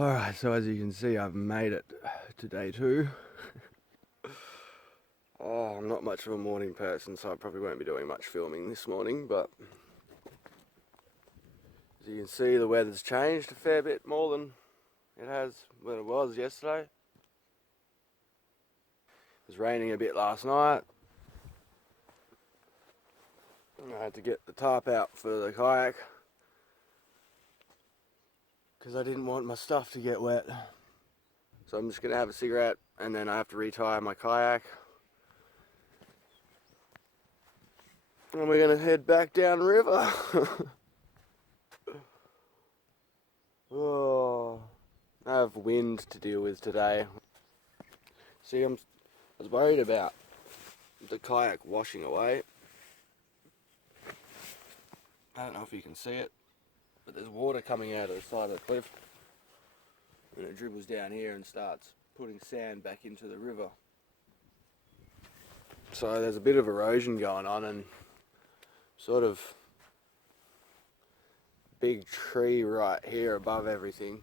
Alright, so as you can see, I've made it to day 2. Oh, I'm not much of a morning person, so I probably won't be doing much filming this morning, but as you can see, the weather's changed a fair bit more than it has when it was yesterday. It was raining a bit last night. I had to get the tarp out for the kayak because I didn't want my stuff to get wet. So I'm just going to have a cigarette and then I have to retie my kayak. And we're going to head back down river. Oh, I have wind to deal with today. See, I was worried about the kayak washing away. I don't know if you can see it, but there's water coming out of the side of the cliff. And it dribbles down here and starts putting sand back into the river. So there's a bit of erosion going on, and sort of big tree right here above everything.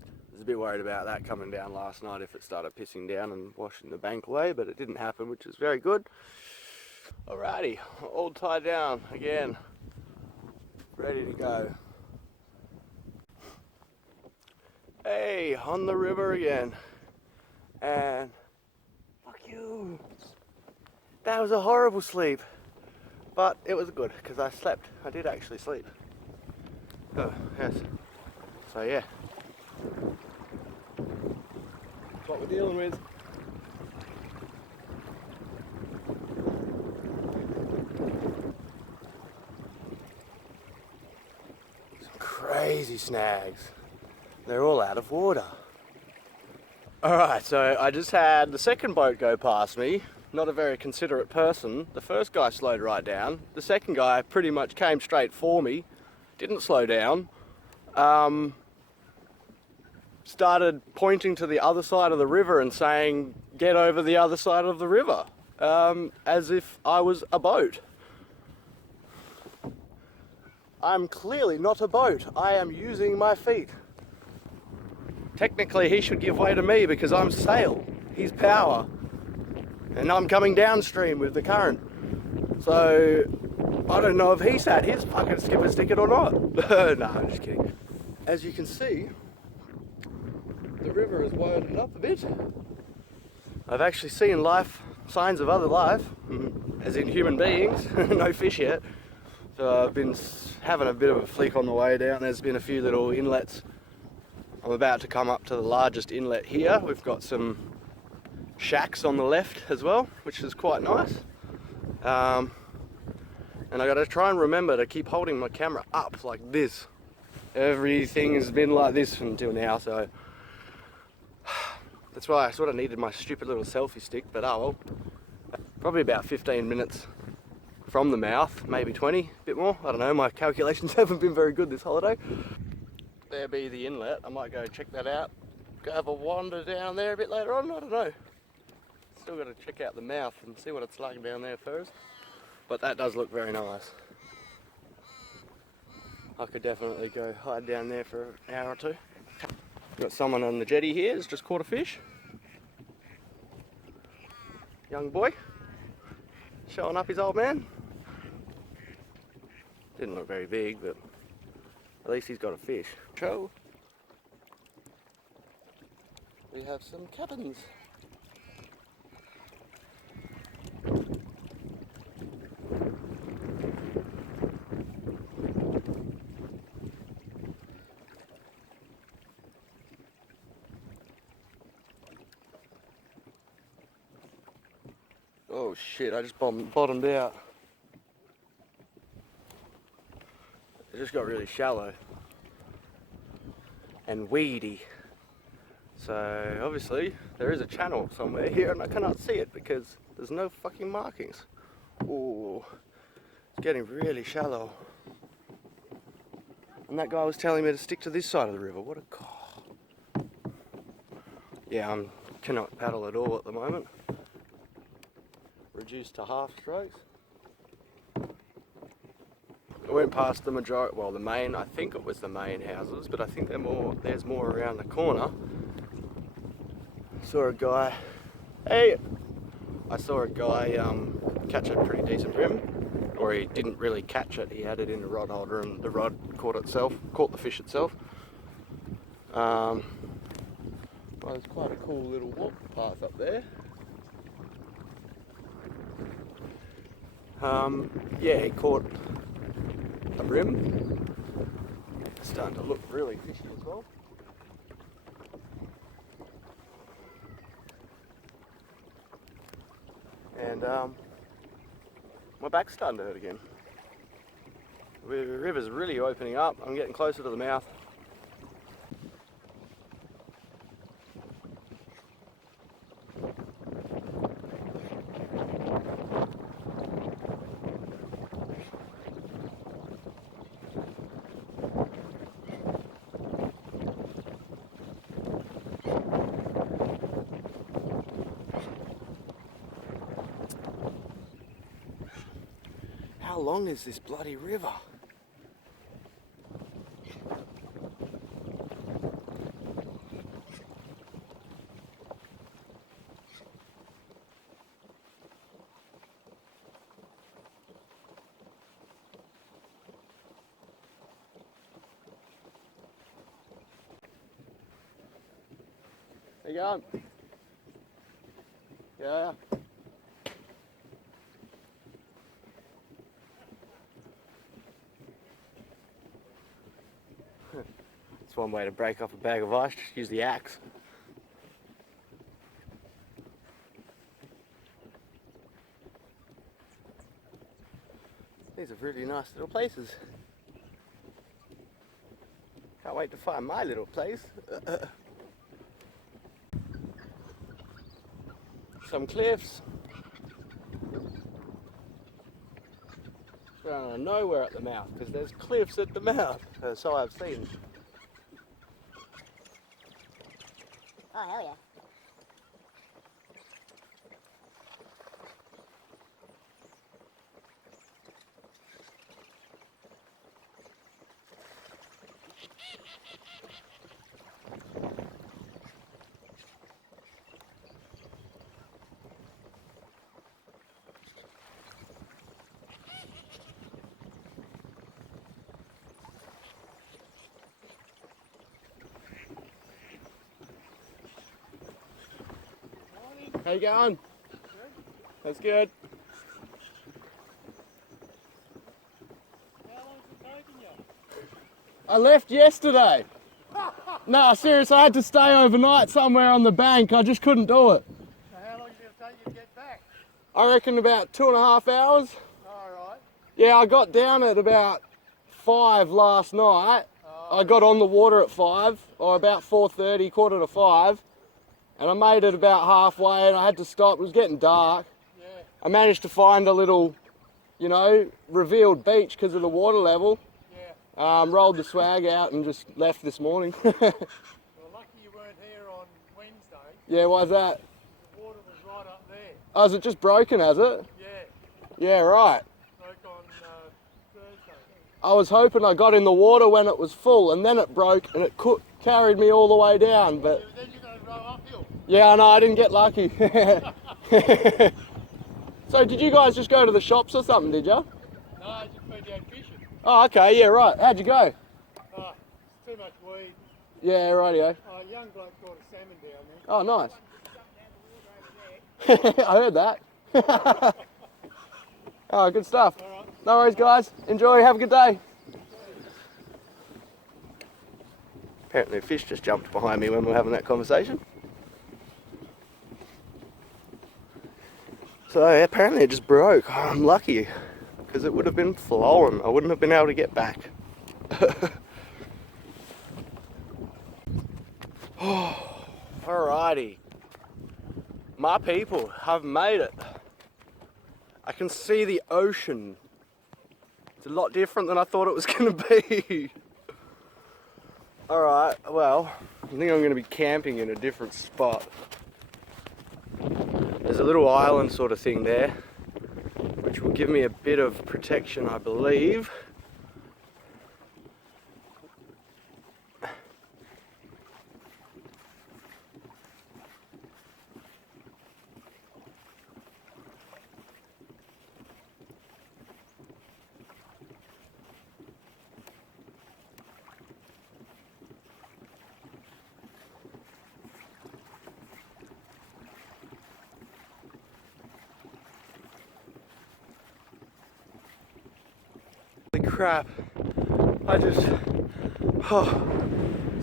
I was a bit worried about that coming down last night if it started pissing down and washing the bank away, but it didn't happen, which is very good. Alrighty, all tied down again, ready to go. Hey, on the river again, and fuck you. That was a horrible sleep, but it was good because I slept. I did actually sleep. Oh, yes. So yeah, that's what we're dealing with. Some crazy snags. They're all out of water. Alright, so I just had the second boat go past me. Not a very considerate person. The first guy slowed right down. The second guy pretty much came straight for me. Didn't slow down. Started pointing to the other side of the river and saying, "Get over the other side of the river." As if I was a boat. I'm clearly not a boat. I am using my feet. Technically, he should give way to me because I'm sail. He's power. And I'm coming downstream with the current. So, I don't know if he sat his fucking skipper's ticket or not. No, I'm just kidding. As you can see, the river has widened up a bit. I've actually seen signs of other life, as in human beings. No fish yet. So I've been having a bit of a flick on the way down. There's been a few little inlets. I'm about to come up to the largest inlet here. We've got some shacks on the left as well, which is quite nice. And I gotta try and remember to keep holding my camera up like this. Everything has been like this until now, so that's why I sort of needed my stupid little selfie stick, but oh well. Probably about 15 minutes from the mouth, maybe 20, a bit more. I don't know, my calculations haven't been very good this holiday. There be the inlet. I might go check that out. Go have a wander down there a bit later on, I don't know. Still got to check out the mouth and see what it's like down there first. But that does look very nice. I could definitely go hide down there for an hour or two. Got someone on the jetty here who's just caught a fish. Young boy. Showing up his old man. Didn't look very big, but at least he's got a fish. So, we have some cabins. Oh shit, I just bottomed out. It just got really shallow and weedy. So obviously there is a channel somewhere here and I cannot see it because there's no fucking markings. Oh, it's getting really shallow. And that guy was telling me to stick to this side of the river. What a god. Yeah, I cannot paddle at all at the moment. Reduced to half strokes. went past the majority, well, the main, I think it was the main houses, but I think there's more around the corner. Saw a guy, I saw a guy catch a pretty decent bream, or he didn't really catch it, he had it in the rod holder and the rod caught the fish itself. Well, there's quite a cool little walk path up there. Yeah, he caught a bream. It's starting to look really fishy as well. And my back's starting to hurt again. The river's really opening up. I'm getting closer to the mouth. How long is this bloody river? How you going? Yeah. That's one way to break up a bag of ice, just use the axe. These are really nice little places. Can't wait to find my little place. Some cliffs. Going out of nowhere at the mouth, because there's cliffs at the mouth, so I've seen. Oh, hell yeah. How you going? Good. That's good. How long's it taking you? I left yesterday. No, seriously, I had to stay overnight somewhere on the bank. I just couldn't do it. So how long is it going to take you to get back? I reckon about 2.5 hours. Alright. Yeah, I got down at about 5 last night. I got on the water at 5, or about 4:30, quarter to 5. And I made it about halfway and I had to stop. It was getting dark. Yeah. I managed to find a little, revealed beach because of the water level. Yeah. Rolled the swag out and just left this morning. Well, lucky you weren't here on Wednesday. Yeah, why's that? The water was right up there. Oh, is it just broken, has it? Yeah. Yeah, right. Broke on Thursday. I was hoping I got in the water when it was full and then it broke and it carried me all the way down, but... Yeah, but then you're going to row uphill. Yeah, I know, I didn't get lucky. So did you guys just go to the shops or something, did you? No, I just been down fishing. Oh, okay, yeah, right. How'd you go? Oh, it's too much weed. Yeah, rightio. Oh, a young bloke caught a salmon down there. Oh, nice. I heard that. Oh, good stuff. All right. No worries, guys. Enjoy, have a good day. Apparently a fish just jumped behind me when we were having that conversation. So apparently it just broke. Oh, I'm lucky, because it would have been flowing. I wouldn't have been able to get back. Alrighty. My people have made it. I can see the ocean. It's a lot different than I thought it was going to be. Alright, well, I think I'm going to be camping in a different spot. There's a little island sort of thing there, which will give me a bit of protection, I believe. holy crap. I just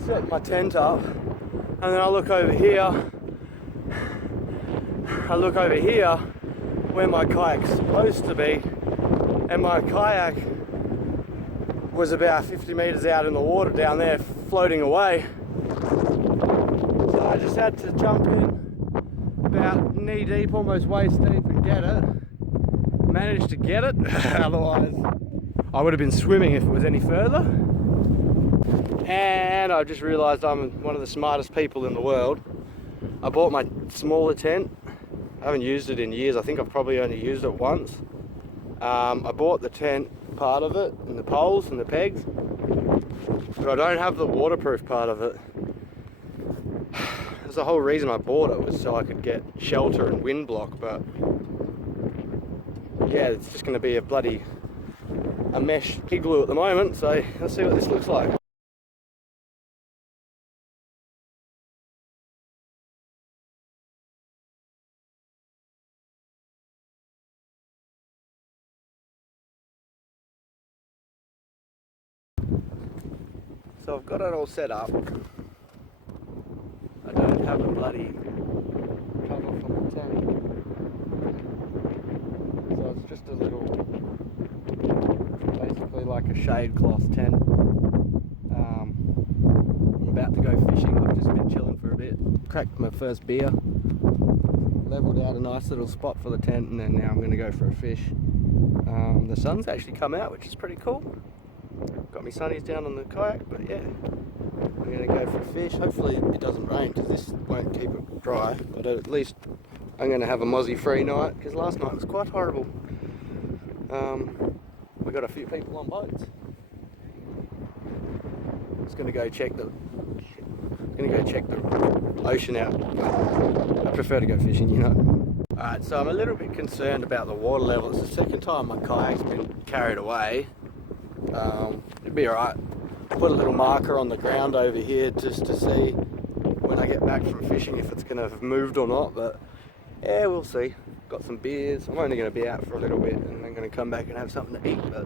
set my tent up, and then I look over here. Where my kayak's supposed to be, and my kayak was about 50 meters out in the water down there, floating away. So I just had to jump in about knee deep, almost waist deep, and get it. Managed to get it. Otherwise I would have been swimming if it was any further. And I just realized I'm one of the smartest people in the world. I bought my smaller tent. I haven't used it in years. I think I've probably only used it once. I bought the tent part of it, and the poles and the pegs, but I don't have the waterproof part of it. That's the whole reason I bought it, was so I could get shelter and wind block, but yeah, it's just going to be a mesh igloo at the moment, so let's see what this looks like. So I've got it all set up. I don't have a bloody cover for my tent. So it's just a little, basically like a shade cloth tent. I'm about to go fishing. I've just been chilling for a bit. Cracked my first beer. Leveled out a nice little spot for the tent, and then now I'm going to go for a fish. The sun's actually come out, which is pretty cool. Got me sunnies down on the kayak, but yeah, I'm going to go for a fish. Hopefully it doesn't rain, because this won't keep it dry, but at least I'm going to have a mozzie free night, because last night was quite horrible. We got a few people on boats. Just going to go check the ocean out. I prefer to go fishing, you know. Alright, so I'm a little bit concerned about the water level. It's the second time my kayak's been carried away. It'd be alright. Put a little marker on the ground over here just to see when I get back from fishing if it's going to have moved or not, but yeah, we'll see. Got some beers. I'm only going to be out for a little bit and then going to come back and have something to eat, but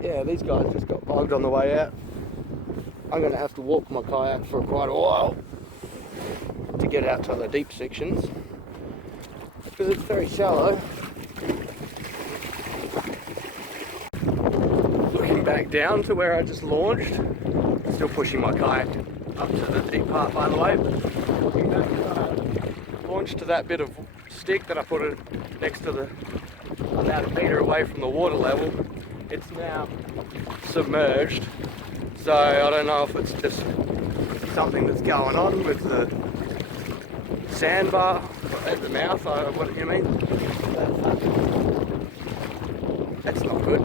yeah, these guys just got bogged on the way out. I'm going to have to walk my kayak for quite a while to get out to the deep sections, because it's very shallow. Looking back down to where I just launched, still pushing my kayak up to the deep part, by the way. Looking back, launched to that bit of stick that I put it next to the, about a metre away from the water level. It's now submerged, so I don't know if it's just something that's going on with the sandbar at the mouth. What do you mean? That's not good.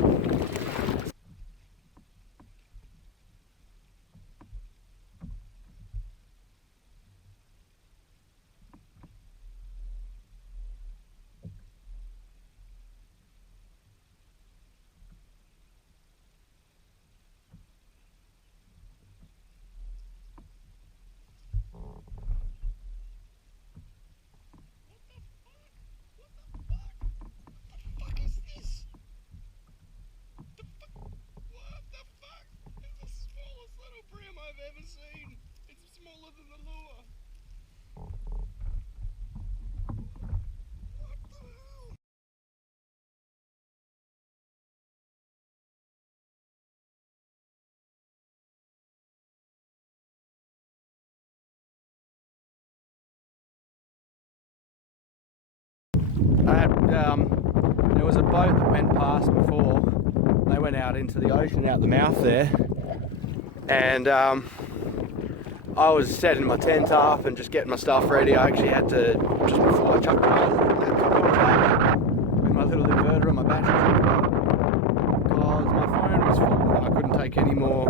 I've ever seen. It's smaller than the lure. What the hell? There was a boat that went past before. They went out into the ocean out the mouth there, and I was setting my tent up and just getting my stuff ready. I actually had to, just before I chucked my laptop on charge with my little inverter and my battery, because my phone was full and I couldn't take any more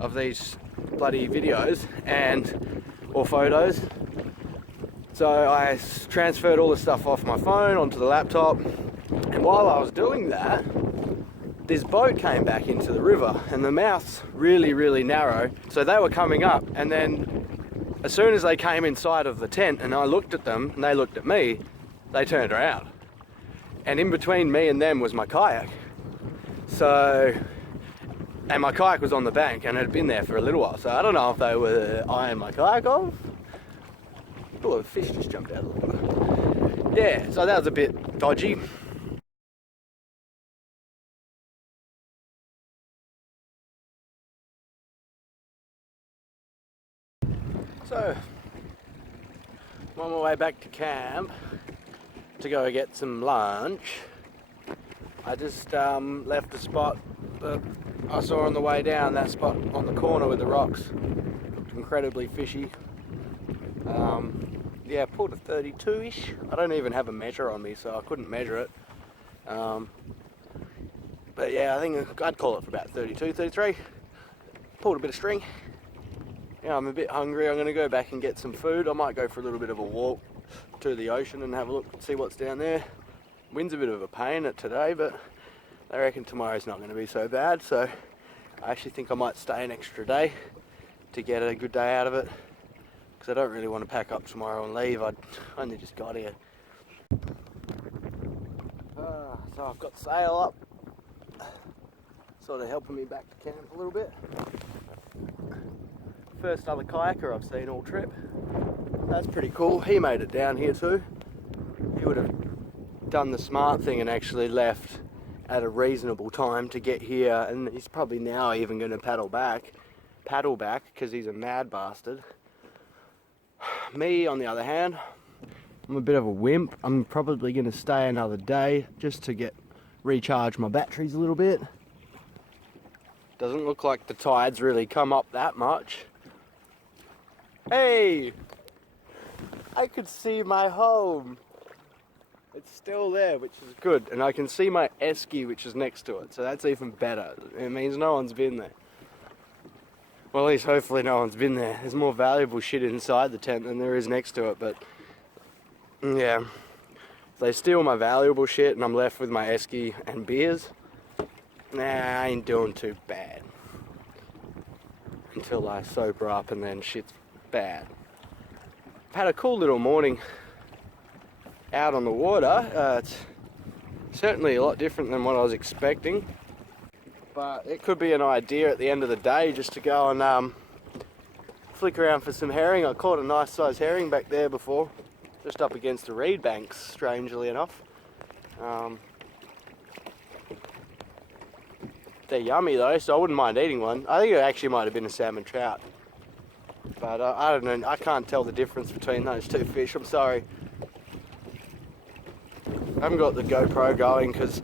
of these bloody videos or photos. So I transferred all the stuff off my phone onto the laptop, and while I was doing that, this boat came back into the river, and the mouth's really, really narrow. So they were coming up, and then as soon as they came inside of the tent and I looked at them and they looked at me, they turned around. And in between me and them was my kayak. So, and my kayak was on the bank and it had been there for a little while, so I don't know if they were eyeing my kayak off. Oh, a fish just jumped out of the water. Yeah, so that was a bit dodgy. So, I'm on my way back to camp to go get some lunch. I just left the spot that I saw on the way down, that spot on the corner with the rocks. Looked incredibly fishy. Yeah, pulled a 32-ish. I don't even have a measure on me, so I couldn't measure it. But yeah, I think I'd call it for about 32, 33. Pulled a bit of string. Yeah, I'm a bit hungry. I'm going to go back and get some food. I might go for a little bit of a walk to the ocean and have a look, see what's down there. Wind's a bit of a pain at today, but I reckon tomorrow's not going to be so bad. So I actually think I might stay an extra day to get a good day out of it, because I don't really want to pack up tomorrow and leave. I only just got here. So I've got sail up, sort of helping me back to camp a little bit. First other kayaker I've seen all trip. That's pretty cool. He made it down here too. He would have done the smart thing and actually left at a reasonable time to get here, and he's probably now even going to paddle back because he's a mad bastard. Me, on the other hand, I'm a bit of a wimp. I'm probably going to stay another day just to recharge my batteries a little bit. Doesn't look like the tide's really come up that much. Hey! I could see my home. It's still there, which is good. And I can see my esky, which is next to it. So that's even better. It means no one's been there. Well, at least hopefully no one's been there. There's more valuable shit inside the tent than there is next to it. But yeah, if they steal my valuable shit and I'm left with my esky and beers, nah, I ain't doing too bad. Until I sober up and then shit's bad. I've had a cool little morning out on the water. It's certainly a lot different than what I was expecting, but it could be an idea at the end of the day just to go and flick around for some herring. I caught a nice sized herring back there before, just up against the reed banks, strangely enough. They're yummy though, so I wouldn't mind eating one. I think it actually might have been a salmon trout, but I don't know, I can't tell the difference between those two fish, I'm sorry. I haven't got the GoPro going because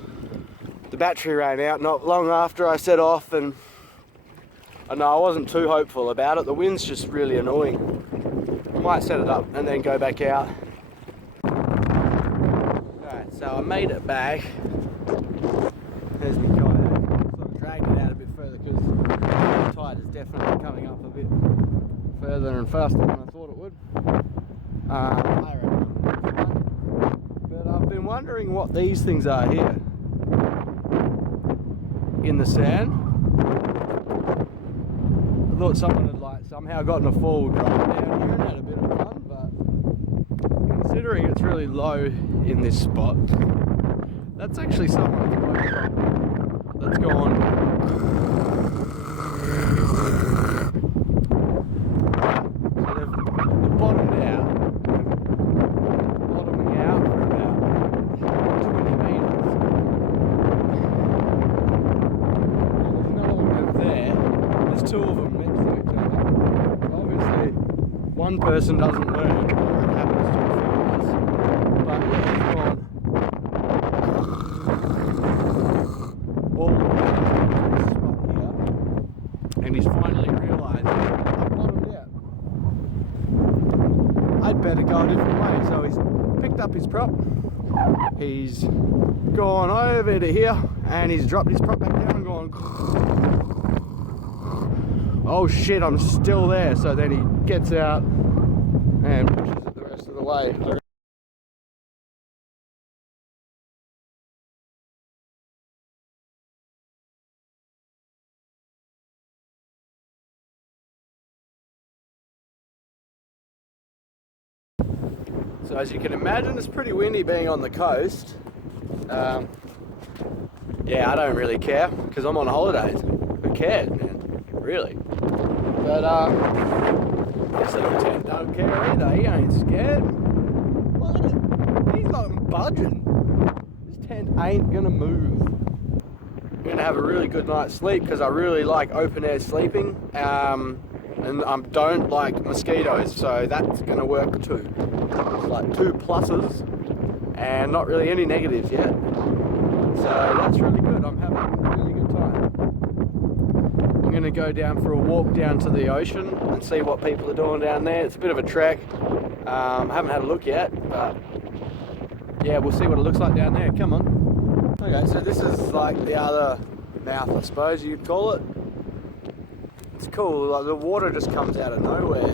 the battery ran out not long after I set off, and I know I wasn't too hopeful about it. The wind's just really annoying. I might set it up and then go back out. Alright, so I made it back. There's my kayak. Sort of dragged it out a bit further because the tide is definitely coming up a bit further and faster than I thought it would. I reckon. But I've been wondering what these things are here in the sand. I thought someone had like somehow gotten a four-wheel drive down here and had a bit of fun, but considering it's really low in this spot, that's actually someone's GoPro that's gone. So they've bottomed out. Bottoming out for about 20 metres. There's another one over there. There's two of them next to each other. Obviously, one person doesn't learn, or it happens to a few of us. But yeah, he's gone all the way to this spot here, and he's finally realised I've bottomed out. I'd better go a different way. So he's picked up his prop, he's gone over to here, and he's dropped his prop back down and gone, oh shit, I'm still there. So then he gets out and pushes it the rest of the way. So as you can imagine, it's pretty windy being on the coast. yeah, I don't really care because I'm on holidays. Who cares, man? Really? But this little tent don't care either. He ain't scared. Look at it. He's not budging. This tent ain't gonna move. I'm gonna have a really good night's sleep because I really like open air sleeping. And I don't like mosquitoes, so that's gonna work too. It's like 2 pluses and not really any negatives yet. So that's really good. I'm having a really good time. I'm gonna go down for a walk down to the ocean and see what people are doing down there. It's a bit of a trek. I haven't had a look yet, but yeah, we'll see what it looks like down there. Come on. Okay, so this is like the other mouth, I suppose you'd call it. It's cool, like the water just comes out of nowhere.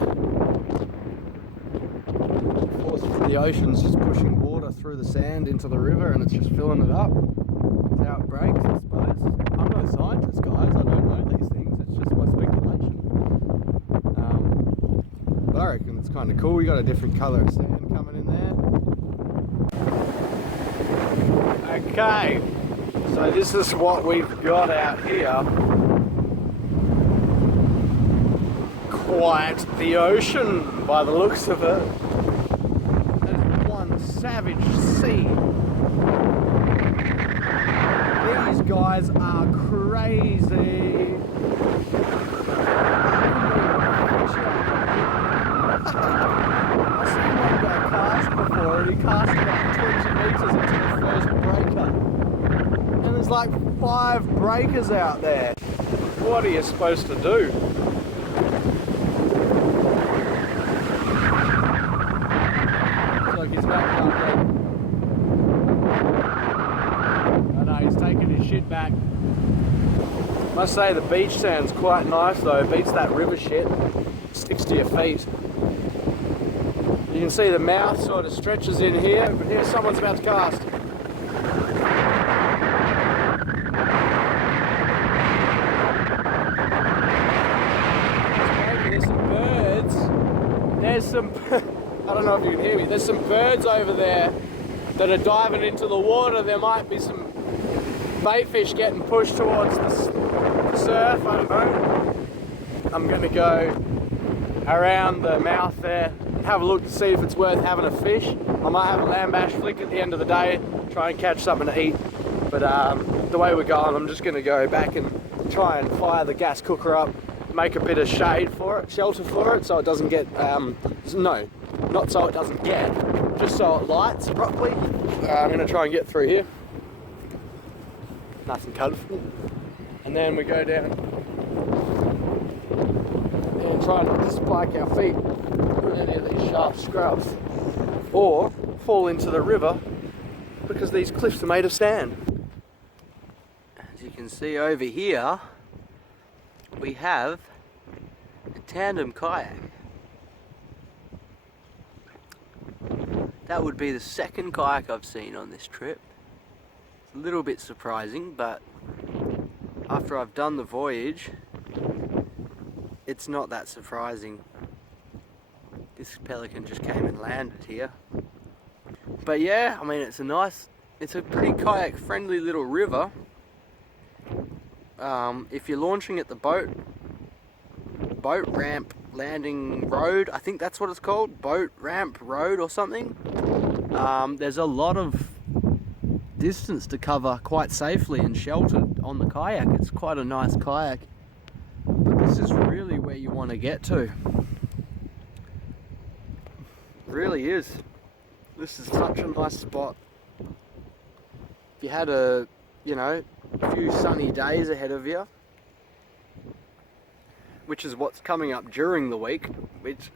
Of course, the ocean's just pushing water through the sand into the river and it's just filling it up. That's how it breaks, I suppose. I'm no scientist, guys, I don't know these things, it's just my speculation. But I reckon it's kind of cool. We got a different colour of sand coming in there. Okay, so this is what we've got out here. Quite the ocean by the looks of it. There's one savage sea. These guys are crazy. I've seen one guy cast before and he cast about 20 metres into the first breaker. And there's like 5 breakers out there. What are you supposed to do? He's back up there. I know, he's taking his shit back. Must say the beach sand's quite nice though, beats that river shit. Sticks to your feet. You can see the mouth sort of stretches in here, but here someone's about to cast. There's some birds. There's some... I don't know if you can hear me. There's some birds over there that are diving into the water. There might be some bait fish getting pushed towards the surf. I don't know. I'm going to go around the mouth there, have a look to see if it's worth having a fish. I might have a lamb bash flick at the end of the day, try and catch something to eat. But the way we're going, I'm just going to go back and try and fire the gas cooker up, make a bit of shade for it, shelter for it, so it doesn't get, no. Not so it doesn't get, just so it lights properly. I'm going to try and get through here. Nice and colourful. And then we go down and try and spike our feet with any of these sharp scrubs. Or fall into the river because these cliffs are made of sand. As you can see over here, we have a tandem kayak. That would be the second kayak I've seen on this trip. It's a little bit surprising, but after I've done the voyage, it's not that surprising. This pelican just came and landed here. But yeah, I mean, it's a pretty kayak friendly little river. If you're launching at the boat ramp landing road, I think that's what it's called, boat ramp road or something. There's a lot of distance to cover quite safely and sheltered on the kayak. It's quite a nice kayak, but this is really where you want to get to. It really is. This is such a nice spot. If you had a few sunny days ahead of you, which is what's coming up during the week, which,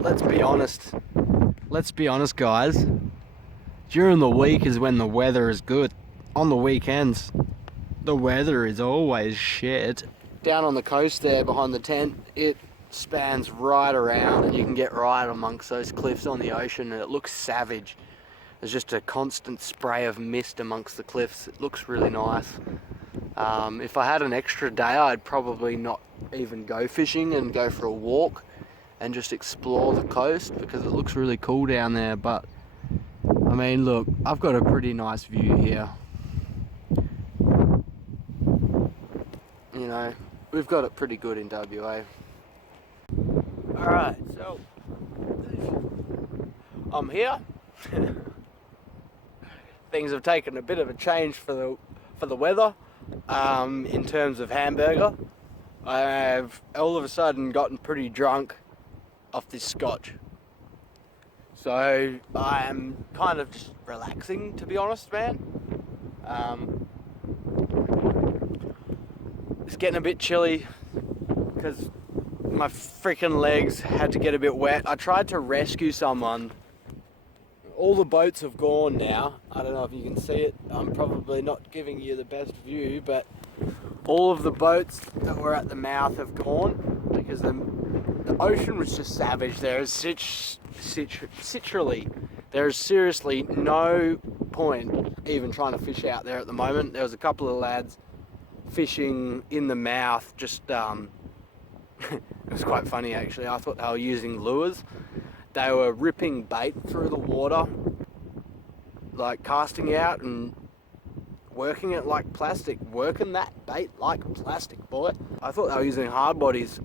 let's be honest guys, during the week is when the weather is good. On the weekends, the weather is always shit. Down on the coast there behind the tent, it spans right around and you can get right amongst those cliffs on the ocean and it looks savage. There's just a constant spray of mist amongst the cliffs. It looks really nice. If I had an extra day, I'd probably not even go fishing and go for a walk and just explore the coast because it looks really cool down there. But I mean, look, I've got a pretty nice view here. you know, we've got it pretty good in WA. Alright, so I'm here. Things have taken a bit of a change for the weather in terms of hamburger. I've all of a sudden gotten pretty drunk off this scotch. So I'm kind of just relaxing, to be honest, man. It's getting a bit chilly because my freaking legs had to get a bit wet. I tried to rescue someone. All the boats have gone now. I don't know if you can see it. I'm probably not giving you the best view, but all of the boats that were at the mouth have gone because the ocean was just savage. There is there is seriously no point even trying to fish out there at the moment. There was a couple of lads fishing in the mouth, just it was quite funny actually. I thought they were using lures. They were ripping bait through the water, like casting out and working it like plastic, working that bait like plastic, boy. I thought they were using hard bodies,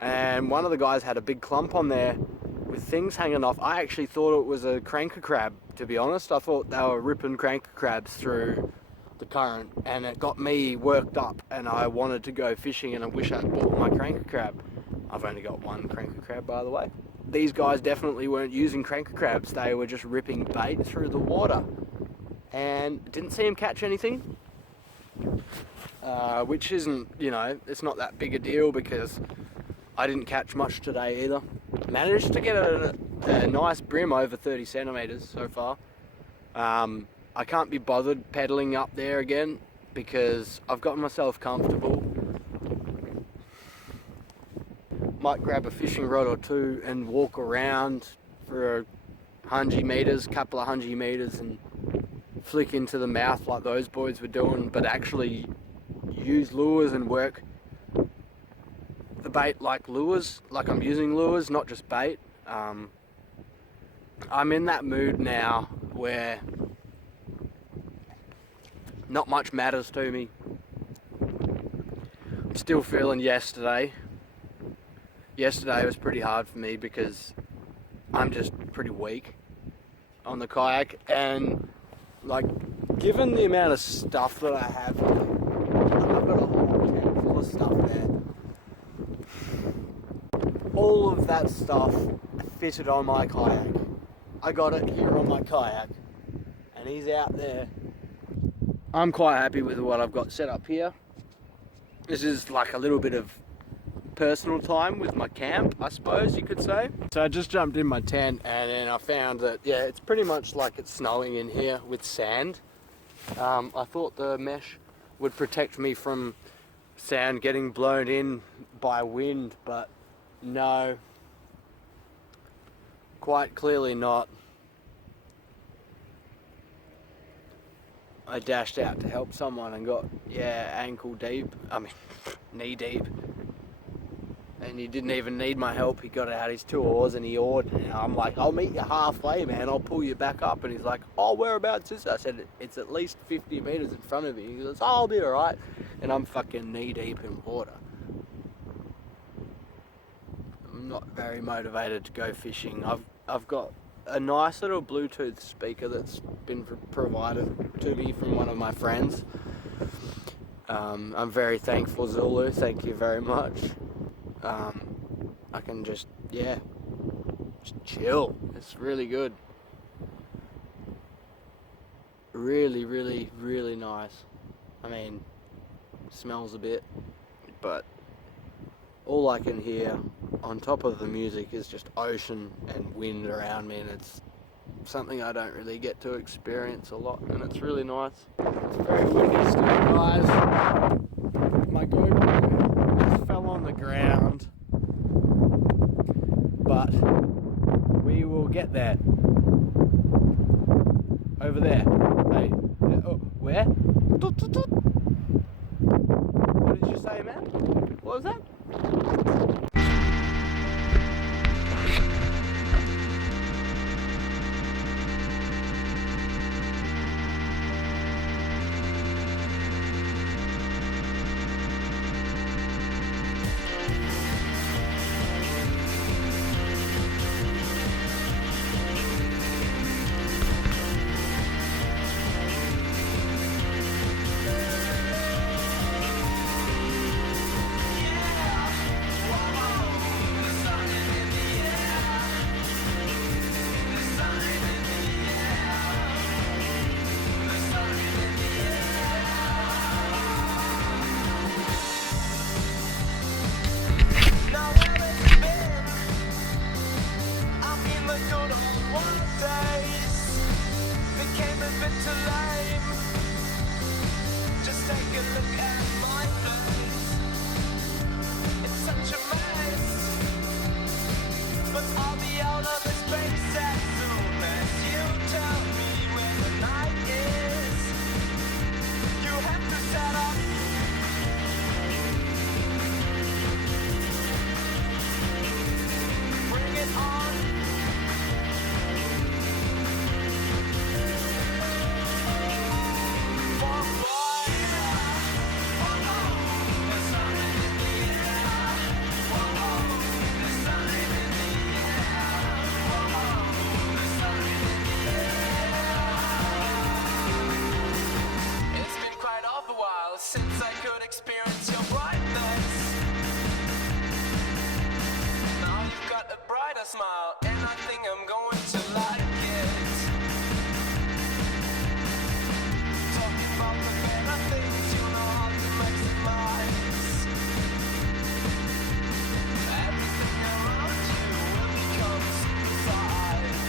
and one of the guys had a big clump on there with things hanging off. I actually thought it was a cranker crab, to be honest. I thought they were ripping cranker crabs through the current, and it got me worked up, and I wanted to go fishing, and I wish I'd bought my cranker crab. I've only got one cranker crab, by the way. These guys definitely weren't using cranker crabs. They were just ripping bait through the water, and didn't see him catch anything, which isn't, you know, it's not that big a deal because I didn't catch much today either. Managed to get a nice brim over 30 centimeters so far. I can't be bothered pedaling up there again because I've gotten myself comfortable. Might grab a fishing rod or two and walk around for 100 meters, couple of 100 meters, and flick into the mouth like those boys were doing, but actually use lures and work the bait like lures, like I'm using lures, not just bait. I'm in that mood now where not much matters to me. I'm still feeling yesterday. Yesterday was pretty hard for me because I'm just pretty weak on the kayak, and like, given the amount of stuff that I have, I've got a whole tent full of stuff there. All of that stuff fitted on my kayak. I got it here on my kayak, and he's out there. I'm quite happy with what I've got set up here. This is like a little bit of personal time with my camp, I suppose you could say. So I just jumped in my tent, and then I found that, yeah, it's pretty much like it's snowing in here with sand. I thought the mesh would protect me from sand getting blown in by wind, but no, quite clearly not. I dashed out to help someone and got, yeah, ankle deep, I mean, knee deep. And he didn't even need my help. He got out his 2 oars and he oared. And I'm like, I'll meet you halfway, man. I'll pull you back up. And he's like, oh, whereabouts is it? I said, it's at least 50 meters in front of you. He goes, oh, I'll be all right. And I'm fucking knee deep in water. I'm not very motivated to go fishing. I've got a nice little Bluetooth speaker that's been provided to me from one of my friends. I'm very thankful, Zulu. Thank you very much. I can just, yeah, just chill. It's really good. Really, really, really nice. I mean, smells a bit, but all I can hear on top of the music is just ocean and wind around me, and it's something I don't really get to experience a lot, and it's really nice. It's very windy still, guys. My GoPro just fell on the ground, but we will get there. Over there. Hey, oh, where? What did you say, man? What was that? brighter smile, and I think I'm going to like it. Talking about the better things, you know how to maximize. Everything around you will become supersized.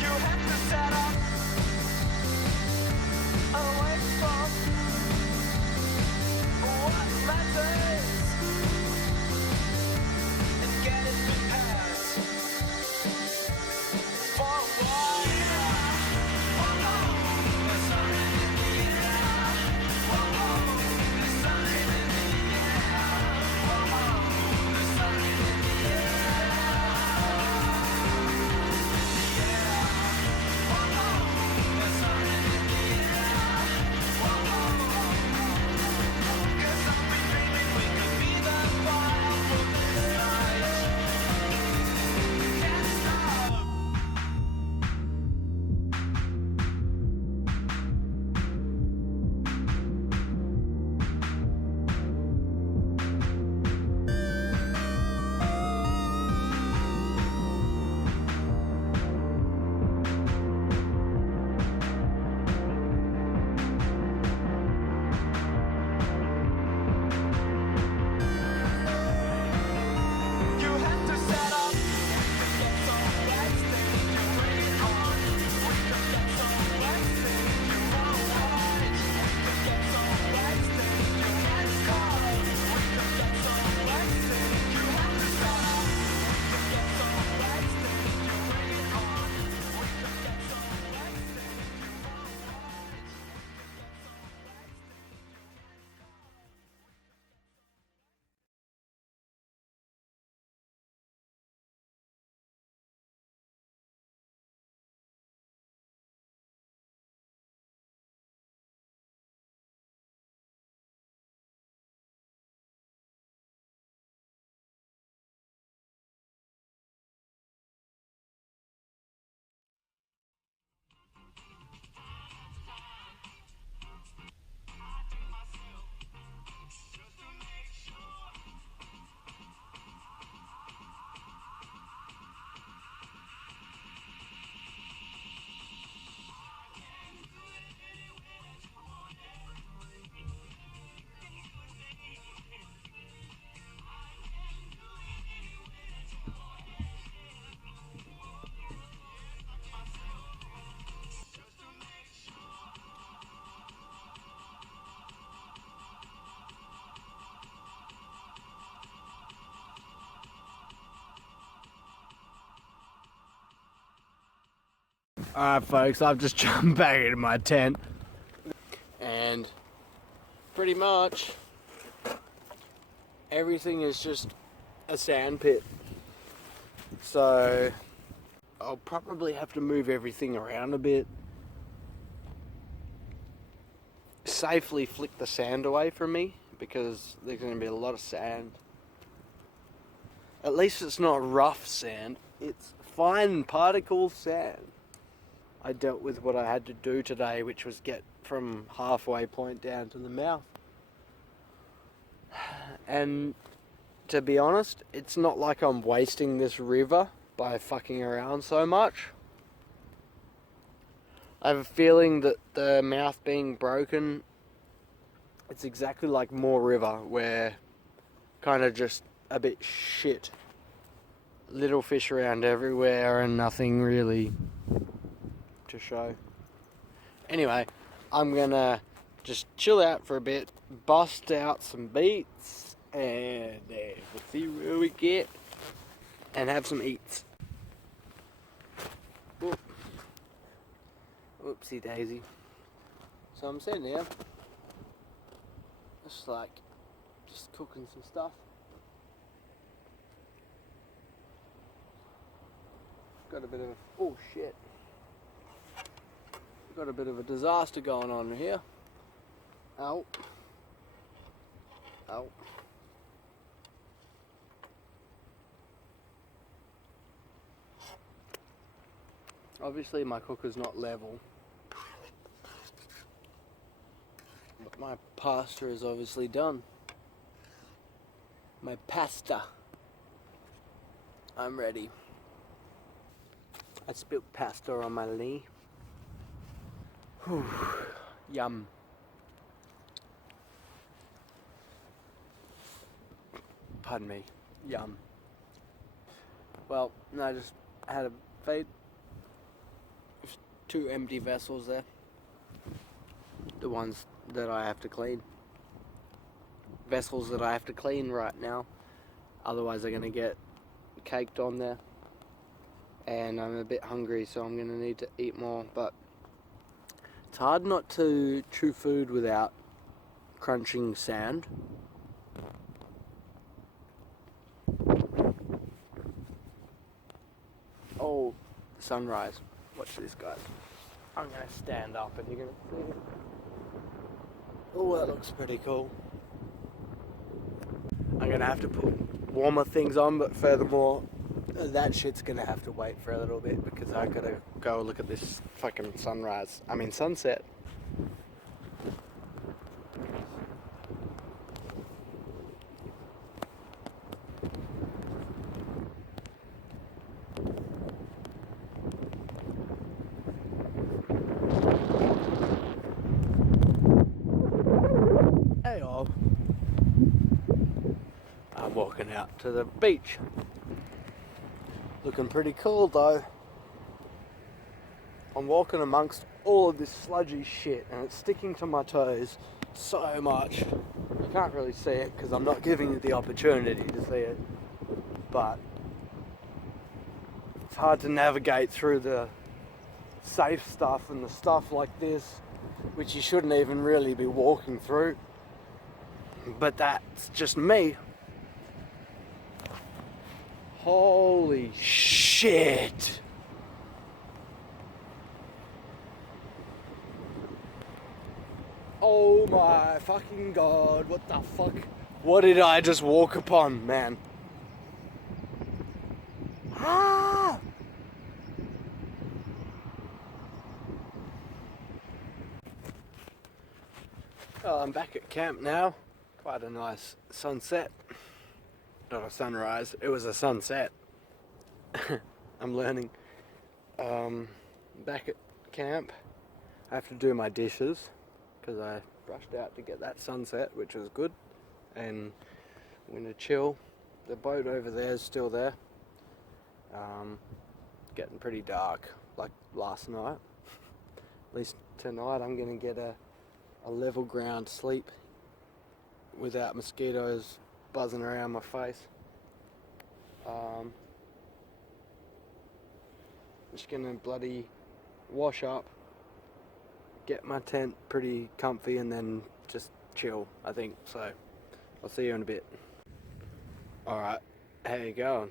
You have to set up away from what matters and get it prepared for what? There's something in the air. There's something in the air. There's something in the air. There's something in the air. 'Cause I've been dreaming we could be the fire for this night. Can't stop. You have to set up. Get so wasted, you wait on. We could get so wasted, you won't watch. We could get so wasted, you can't stop. We could get so wasted, you have to set up. Get so wasted, you wait on. We could get so wasted, you won't watch. Alright folks, I've just jumped back into my tent and pretty much everything is just a sand pit. So I'll probably have to move everything around a bit. Safely flick the sand away from me because there's going to be a lot of sand. At least it's not rough sand, it's fine particle sand. I dealt with what I had to do today, which was get from halfway point down to the mouth. And to be honest, it's not like I'm wasting this river by fucking around so much. I have a feeling that the mouth being broken, it's exactly like Moore River, where kind of just a bit shit. Little fish around everywhere and nothing really to show. Anyway, I'm gonna just chill out for a bit, bust out some beats, and we'll see where we get, and have some eats. Oop. Oopsie daisy. So I'm sitting here, just cooking some stuff. Got a bit of oh shit. Got a bit of a disaster going on here. Ow. Ow. Obviously my cooker's not level. But my pasta is obviously done. My pasta. I'm ready. I spilled pasta on my knee. Whew. Yum. Pardon me. Yum. Well, no, I just had a feed. There's 2 empty vessels there. The ones that I have to clean. Vessels that I have to clean right now. Otherwise they're going to get caked on there. And I'm a bit hungry, so I'm going to need to eat more. But it's hard not to chew food without crunching sand. Oh, sunrise. Watch this, guys. I'm going to stand up and you're going to see it. Oh, that looks pretty cool. I'm going to have to put warmer things on, but furthermore, that shit's going to have to wait for a little bit because I got to go look at this fucking sunset. Hey all. I'm walking out to the beach. Looking pretty cool though. I'm walking amongst all of this sludgy shit and it's sticking to my toes so much. You can't really see it because I'm not giving you the opportunity to see it. But it's hard to navigate through the safe stuff and the stuff like this, which you shouldn't even really be walking through. But that's just me. Holy shit. Oh my fucking god, what the fuck? What did I just walk upon, man? Ah! Well, I'm back at camp now. Quite a nice sunset. Not a sunrise, it was a sunset. I'm learning. Back at camp. I have to do my dishes because I rushed out to get that sunset, which was good. And I'm gonna chill. The boat over there is still there. Getting pretty dark, like last night. At least tonight I'm gonna get a level ground sleep without mosquitoes buzzing around my face. Just gonna bloody wash up, get my tent pretty comfy and then just chill, I think. So I'll see you in a bit. Alright, how you going?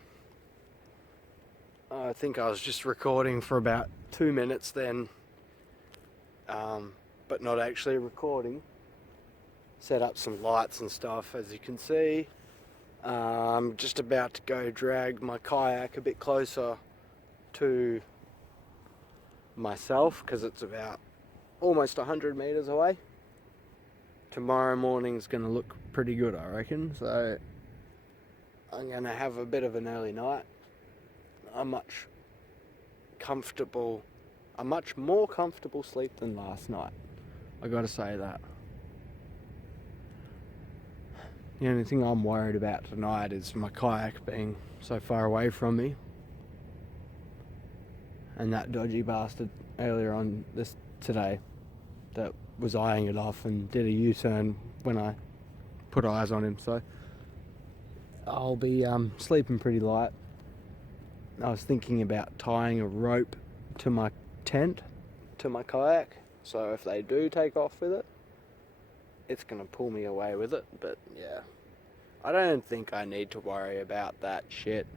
I think I was just recording for about 2 minutes then, but not actually recording. Set up some lights and stuff, as you can see. I'm just about to go drag my kayak a bit closer to myself because it's about almost 100 meters away. Tomorrow morning's going to look pretty good, I reckon. So I'm going to have a bit of an early night. A much more comfortable sleep than last night. I got to say that. The only thing I'm worried about tonight is my kayak being so far away from me. And that dodgy bastard earlier on today that was eyeing it off and did a U-turn when I put eyes on him. So I'll be sleeping pretty light. I was thinking about tying a rope to my tent, to my kayak. So if they do take off with it, it's going to pull me away with it. But yeah, I don't think I need to worry about that shit.